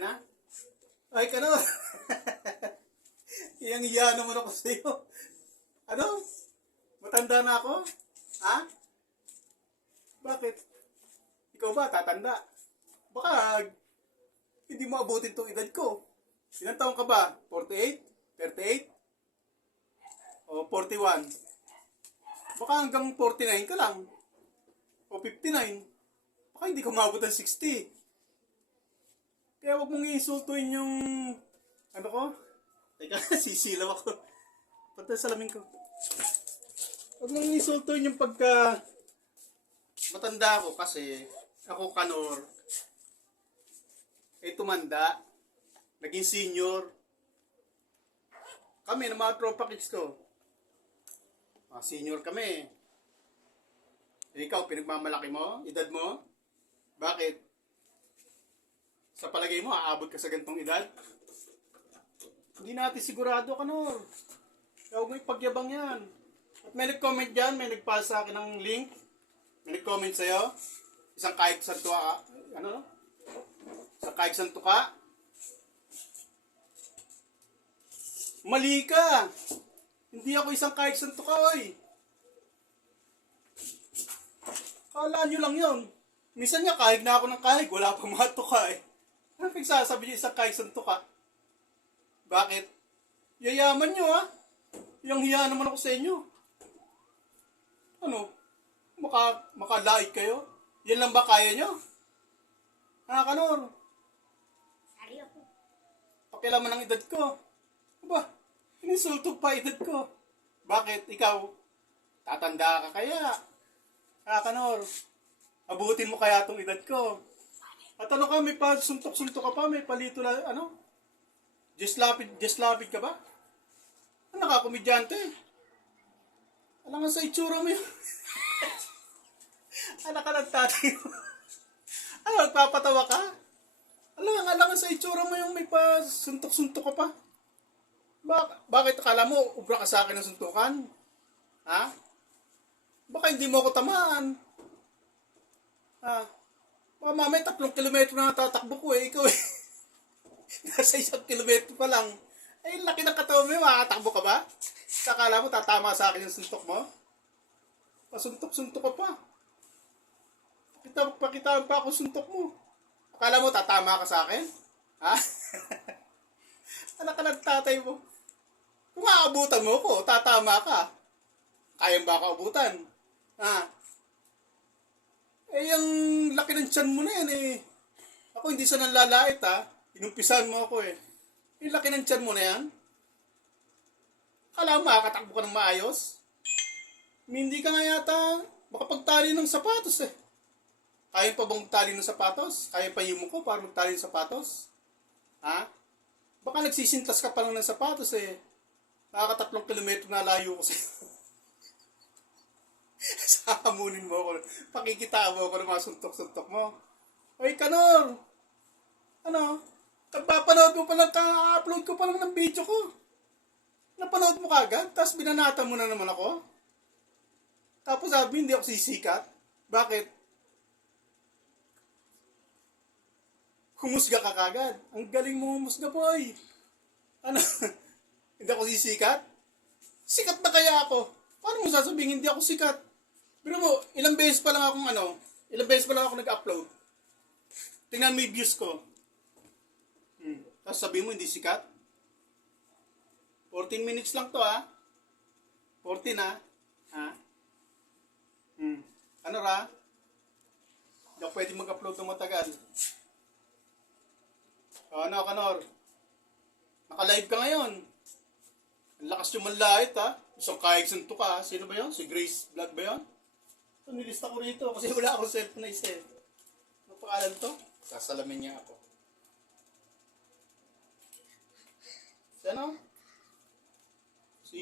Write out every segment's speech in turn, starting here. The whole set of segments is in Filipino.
Okay na? Ay, kano. Iyang iya naman ako sa iyo. Ano? Matanda na ako? Ha? Bakit? Ikaw ba, tatanda? Baka hindi mo abutin tong edad ko. Ilang taong ka ba? 48? 38? O 41? Baka hanggang 49 ka lang. O 59. Baka hindi ka maabot ng 60. Kaya wag mong iinsultuin yung... Ano ko? Teka, sisilaw ako. Pati salamin ko. Wag mong iinsultuin yung pagka... Matanda ako kasi ako kanor. Tumanda. Naging senior. Kami ng mga tropa kids ko. Mga senior kami. Ikaw, pinagmamalaki mo? Edad mo? Bakit? Sa palagay mo, aabot ka sa gantong edad? Hindi natin sigurado, kanor. Kaya huwag mo ipagyabang yan. At may nag-comment dyan, may nagpasa sa akin ng link. May nag-comment sa'yo. Isang kahit santuka. Ano? Isang kahit santuka. Mali ka! Hindi ako isang kahit santuka, oy. Kala nyo lang yun. Minsan nga kahig na ako ng kahig, wala pang mga tuka eh. Ano pagsasabi nyo isang kahig santuka? Bakit? Yayaman nyo ha? Yung hiya naman ako sa inyo. Ano? Makalaig kayo? Yan lang ba kaya nyo? Ha, kanor? Sari ako. Pakilaman ng edad ko. Aba, inisultog pa edad ko. Bakit? Ikaw, tatanda ka kaya? Ha, kanor? Abutin mo kaya itong edad ko? At ano ka, may pa suntok-suntok ka pa, may palito lang, ano? Just lapid ka ba? Ano ka, komedyante? Alam nga sa itsura mo yun. Anak ka ng tatay mo. Ano, magpapatawa ka? Alam nga sa itsura mo yung may pa suntok-suntok ka pa. Bakit akala mo, ubra ka sa akin ng suntukan? Ha? Baka hindi mo ako tamaan. Ha? Baka mamaya 3 kilometro na natatakbo ko eh. Ikaw eh. Nasa 1 kilometro pa lang. Ay, laki ng katawan mo, makakatakbo ka ba? Akala mo, tatama sa akin yung suntok mo? Pasuntok-suntok ka pa. Pakitaan pa ako suntok mo. Akala mo, tatama ka sa akin? Ha? Anak ka ng tatay mo. Kung aabutan mo ko, tatama ka. Kayang ba ka abutan? Ha? Eh, yung laki ng tiyan mo na yan eh. Ako hindi sa nanlalait ha. Inumpisan mo ako eh. Yung laki ng tiyan mo na yan. Kala mo makakatakbo ka ng maayos? Hindi ka nga yata makapagtali ng sapatos eh. Kaya pa bang magtali ng sapatos? Kaya pa yung ko para magtali ng sapatos? Ha? Baka nagsisintas ka pa lang ng sapatos eh. Nakaka 3 kilometro na layo ko sa'yo. Sahamunin mo ako. Pakikita mo ako ng mga suntok-suntok mo. Ay, kanor! Ano? Kapapanood mo pa lang, ka-upload ko pa lang ng video ko. Napanood mo kagad, tapos binanatan mo na naman ako. Tapos sabi, hindi ako sisikat. Bakit? Humusga ka kagad. Ang galing mo humusga, boy. Ano? Hindi ako sisikat? Sikat na kaya ako? Paano mo sasabihin hindi ako sikat? Pero mo, ilang beses pa lang ako nag-upload. Tingnan mo yung views ko. Tapos sabihin mo hindi sikat? 14 minutes lang to ha? 14 ha? Ha? Ano ra? Hindi ako pwede mag-upload ng matagal. O, ano, kanor? Naka-live ka ngayon. Ang lakas yung manlait ha? Isang kahig santo ka. Sino ba yun? Si Grace Vlog ba yun? Ito, nilista ko rito kasi wala akong cellphone na isa. Ano pangalan to? Sasalamin niya ako. Si ano? Si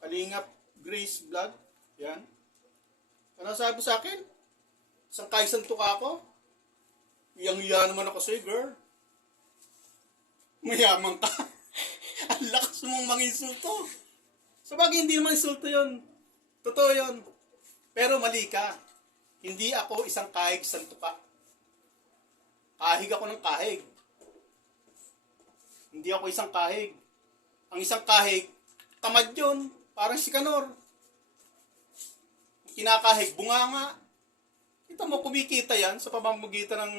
Kalingap Grace Vlog. Yan. Ano sabi sa akin? Isang kahig santo ka ako? Iyang-iya naman ako sa'yo, girl. Mayaman ka. Ang lakas mong manginsulto. Sabagay, hindi naman insulto yun. Totoo yun. Pero mali ka. Hindi ako isang kahig santuka. Kahig ako ng kahig. Hindi ako isang kahig. Ang isang kahig, tamad yun. Parang si Kanor. Kinakahig, bunganga. Kita mo, kumikita yan sa pamamagitan ng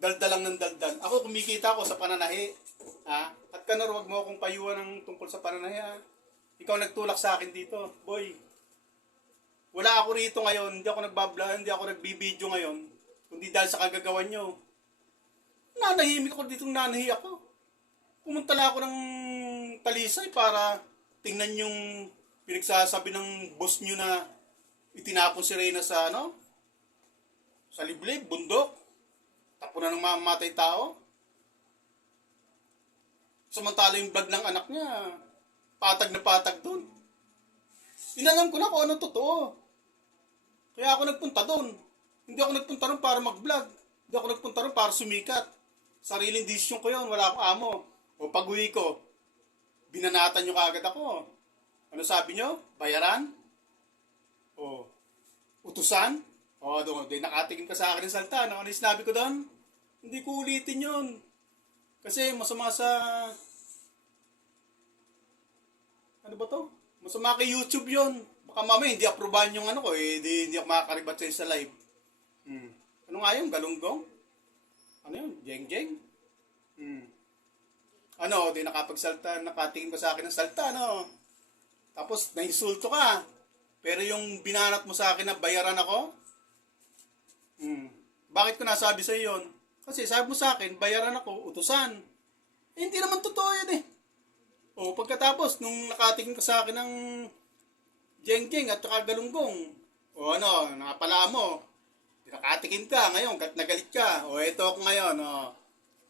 daldalang ng daldal. Ako, kumikita ako sa pananahi. Ha? At Kanor, wag mo akong payuhan ng tungkol sa pananahi. Ha? Ikaw nagtulak sa akin dito. Boy, wala ako rito ngayon. Hindi ako nagbablog, hindi ako nagbibideo ngayon. Kundi dahil sa kagagawan nyo. Nanahimik ako dito, nanahi ako. Pumunta na ako ng Talisay para tingnan yung pinagsasabi ng boss nyo na itinapon si Reyna sa sa liblib, bundok. Tapunan ng mamamatay tao. Samantala yung vlog ng anak niya, patag na patag dun. Inalam ko na kung ano totoo. Kaya ako nagpunta doon. Hindi ako nagpunta ron para mag-vlog. Hindi ako nagpunta ron para sumikat. Sariling desisyon ko yun. Wala akong amo. O pag-uwi ko, binanatan nyo kaagad ako. Ano sabi nyo? Bayaran? O utusan? O doon, nakatingin ka sa akin ng salta. Ano yung sinabi ko doon? Hindi ko ulitin yun. Kasi masama sa... Ano ba to? Masama kay YouTube yun. Baka mamaya hindi aprobahan yung ano ko. Hindi ako makakaribat sa live. Ano nga yun? Galunggong? Ano yun? Jeng-jeng? Ano, di nakapagsalta, nakatingin ka sa akin ng salta, no? Tapos, nainsulto ka. Pero yung binanat mo sa akin na bayaran ako, bakit ko nasabi sa yun? Kasi sabi mo sa akin, bayaran ako, utusan. Hindi naman totoo yan eh. O, pagkatapos, nung nakatingin ka sa akin ng jeng-jeng at saka galunggong, o ano, nakapala mo, nakatikim ka ngayon, nagalit ka, o eto ako ngayon, o,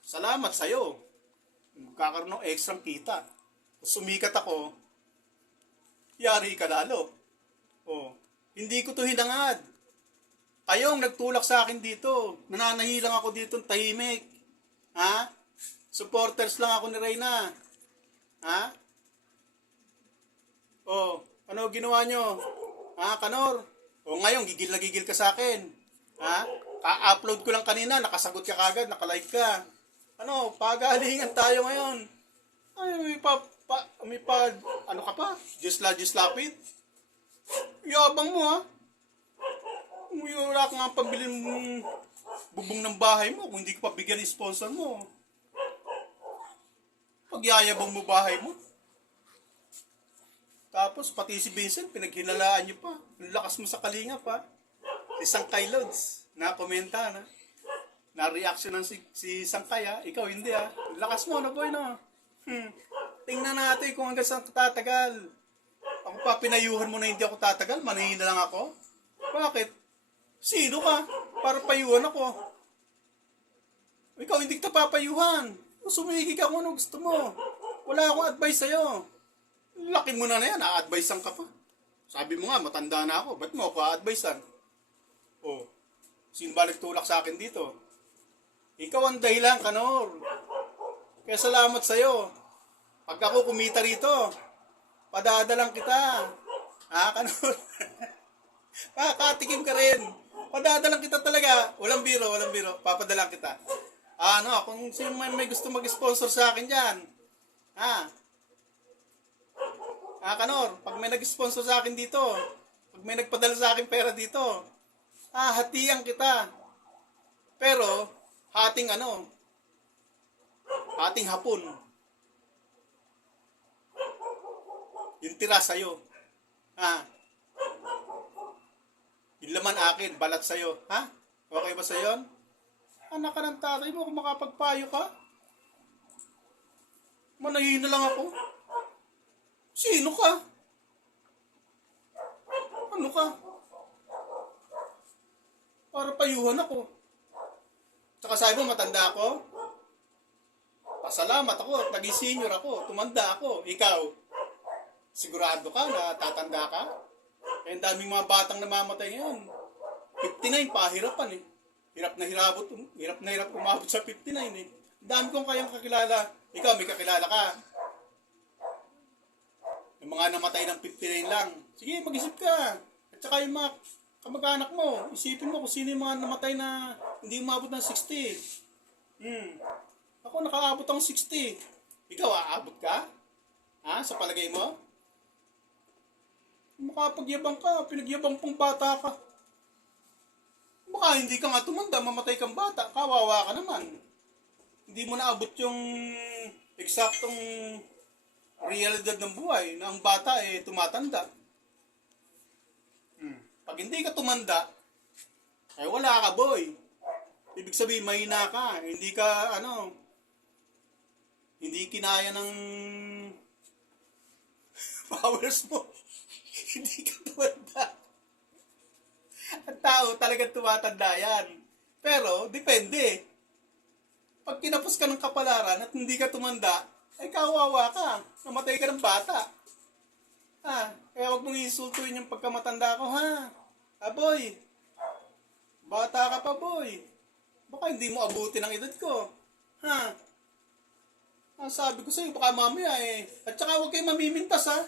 salamat sa'yo. Magkakaroon ng extra kita. Sumikat ako, yari ka lalo. O, hindi ko to hinangad. Kayong nagtulak sa akin dito. Nananahi lang ako dito ng tahimik. Ha? Supporters lang ako ni Reyna. Ha? O, ano ginawa nyo? Ha, Kanor? O ngayon, gigil na gigil ka sa akin. Ha? Ka-upload ko lang kanina, nakasagot ka kagad, nakalive ka. Ano, pagalingan tayo ngayon. Ay, ano ka pa? Just lapit. Yabang mo ha. Wala ka nga pambili mong bubong ng bahay mo kung hindi ko pa bigyan ng sponsor mo. Pagyayabang mo bahay mo. Tapos pati si Vincent, pinaghinalaan niyo pa. Ang lakas mo sa kalinga pa. Isang kay Lods, na-komenta na. Na-reaction ng si Sangkay ha. Ikaw hindi ha. Ang lakas mo, no boy no. Tingnan natin kung hanggang saan tatagal. Ako pa, pinayuhan mo na hindi ako tatagal. Manahina lang ako. Bakit? Sino ka? Para payuhan ako. Ikaw hindi kita papayuhan. Sumigig ako ano gusto mo. Wala akong advice sa'yo. Laki mo na yan, a-advisean ka pa. Sabi mo nga, matanda na ako. Ba't mo ako a-advisean? Oh, sino ba nagtulak sa akin dito? Ikaw ang dahilan, Kanor. Kaya salamat sa'yo. Pag ako kumita rito, padadalang kita. Ha, Kanor? Kakatikim ka rin. Padadalang kita talaga. Walang biro. Papadalang kita. Ano, kung sino may gusto mag-sponsor sa akin dyan. Ha? Kanor, pag may nag-sponsor sa akin dito, pag may nagpadala sa akin pera dito, hatiyan kita. Pero, hating hapon. Yung tira sa'yo. Ha? Yung laman akin, balat sa'yo. Ha? Okay ba sa'yo? Anak ka ng tatay mo, kung makapagpayo ka. Manahin na lang ako. Sino ka? Ano ka? Para payuhan ako. Tsaka sabi mo, matanda ako. Pasalamat ako at naging senior ako. Tumanda ako. Ikaw, sigurado ka na tatanda ka? Kaya ang daming mga batang namamatay ngayon. 59, pahirapan eh. Hirap na hirap umabot sa 59 eh. Ang dami kong kayang kakilala. Ikaw, may kakilala ka. Yung mga namatay ng 59 lang. Sige, mag-isip ka. At saka yung mga kamag-anak mo, isipin mo kung sino yung mga namatay na hindi umabot ng 60. Ako nakaabot ang 60. Ikaw, aabot ka? Ha? Sa palagay mo? Makapagyabang ka, pinagyabang pong bata ka. Baka hindi ka nga tumanda, mamatay kang bata, kawawa ka naman. Hindi mo naabot yung eksaktong realidad ng buhay na ang bata tumatanda. Pag hindi ka tumanda, wala ka boy. Ibig sabihin, mahina ka. Hindi ka, hindi kinaya ng powers mo. Hindi ka tumanda. Ang tao talagang tumatanda yan. Pero, depende. Pag kinapos ka ng kapalaran at hindi ka tumanda, kawawa ka. Namatay ka ng bata. Kaya huwag mong insultuin yung pagkamatanda ko, ha? Boy. Bata ka pa, boy. Baka hindi mo abutin ang edad ko. Sabi ko sa'yo, baka mamaya At saka huwag kayong mamimintas, ha?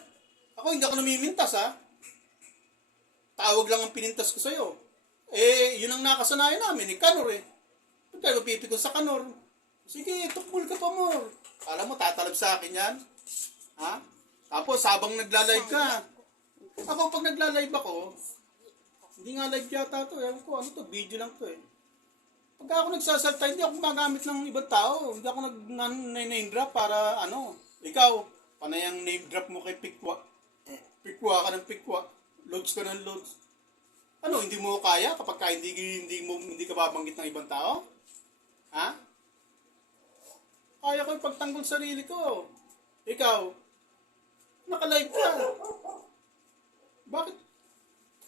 Ako hindi ako namimintas, ha? Tawag lang ang pinintas ko sa'yo. Yun ang nakasanayan namin, kanor Ba't kayo mapipikon sa kanor? Sige, tukbol ka pa mo. Alam mo, tatalab sa akin yan. Ha? Tapos, habang nagla-live ka. Ako, pag nagla-live ako, hindi nga live yata to. Ewan ko, ano to, video lang to Pag ako nagsasalta, hindi ako gumagamit ng ibang tao. Hindi ako nag-name drop para, ikaw, panayang name drop mo kay Pikwa. Pikwa ka ng Pikwa. Loads ka ng loads. Hindi mo kaya kapag hindi ka babanggit ng ibang tao? Ha? Kaya ko ipagtanggol sarili ko. Ikaw, naka-live ka. Bakit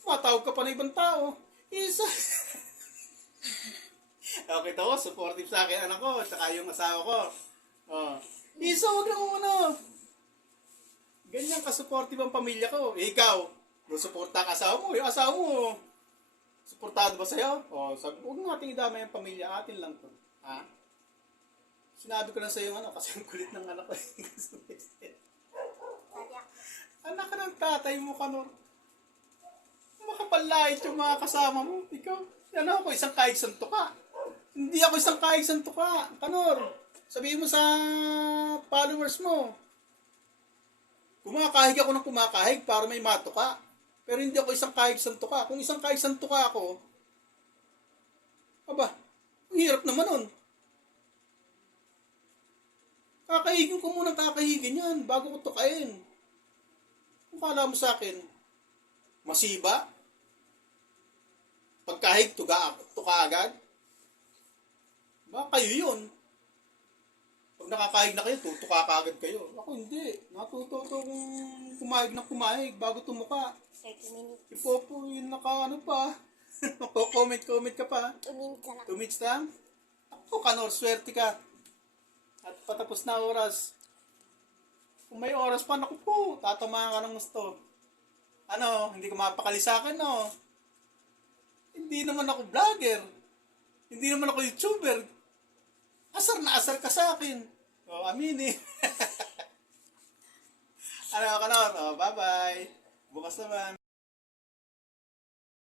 tumatawag ka pa ng ibang tao? Isa. Okay, to, supportive sa akin anak ko, tsaka yung asawa ko. Isa, huwag lang Ganyan ka-supportive ang pamilya ko. Ikaw, suporta ka asawa mo. Yung asawa mo, suportado ba sa'yo? Huwag natin idamay ang pamilya. Atin lang to. Ha? Sinabi ko lang sa'yo kasi ang kulit ng anak ko. Anak ka ng tatay mo, Kanor. Makapalait yung mga kasama mo. Ikaw, ako, isang kaig santo ka. Hindi ako isang kaig santo ka, Kanor. Sabihin mo sa followers mo, kumakahig ako ng kumakahig para may mato ka. Pero hindi ako isang kahig santo ka. Kung isang kahig santo ka ako, ang hirap naman nun. Kakahigin ko muna kakahigin yan bago ko tukain. Kung kala mo sa akin, masiba? Pagkahig, tuka agad? Kayo yun. Pag nakakahig na kayo, tutuka ka agad kayo. Ako hindi. Natuto kung kumahig na kumahig bago tumuka. 30 minutes. Ipopo, yun pa. Comment ka pa. 2 minutes na lang. 2 minutes lang? Ako, Kanor, swerte ka. At patapos na oras. Kung may oras pa, naku po, tatamaan ka ng gusto. Hindi ka mapakali sa akin, no? Hindi naman ako vlogger. Hindi naman ako YouTuber. Asar na asar ka sa akin. Aminin. Kanor? Bye-bye. Bukas naman.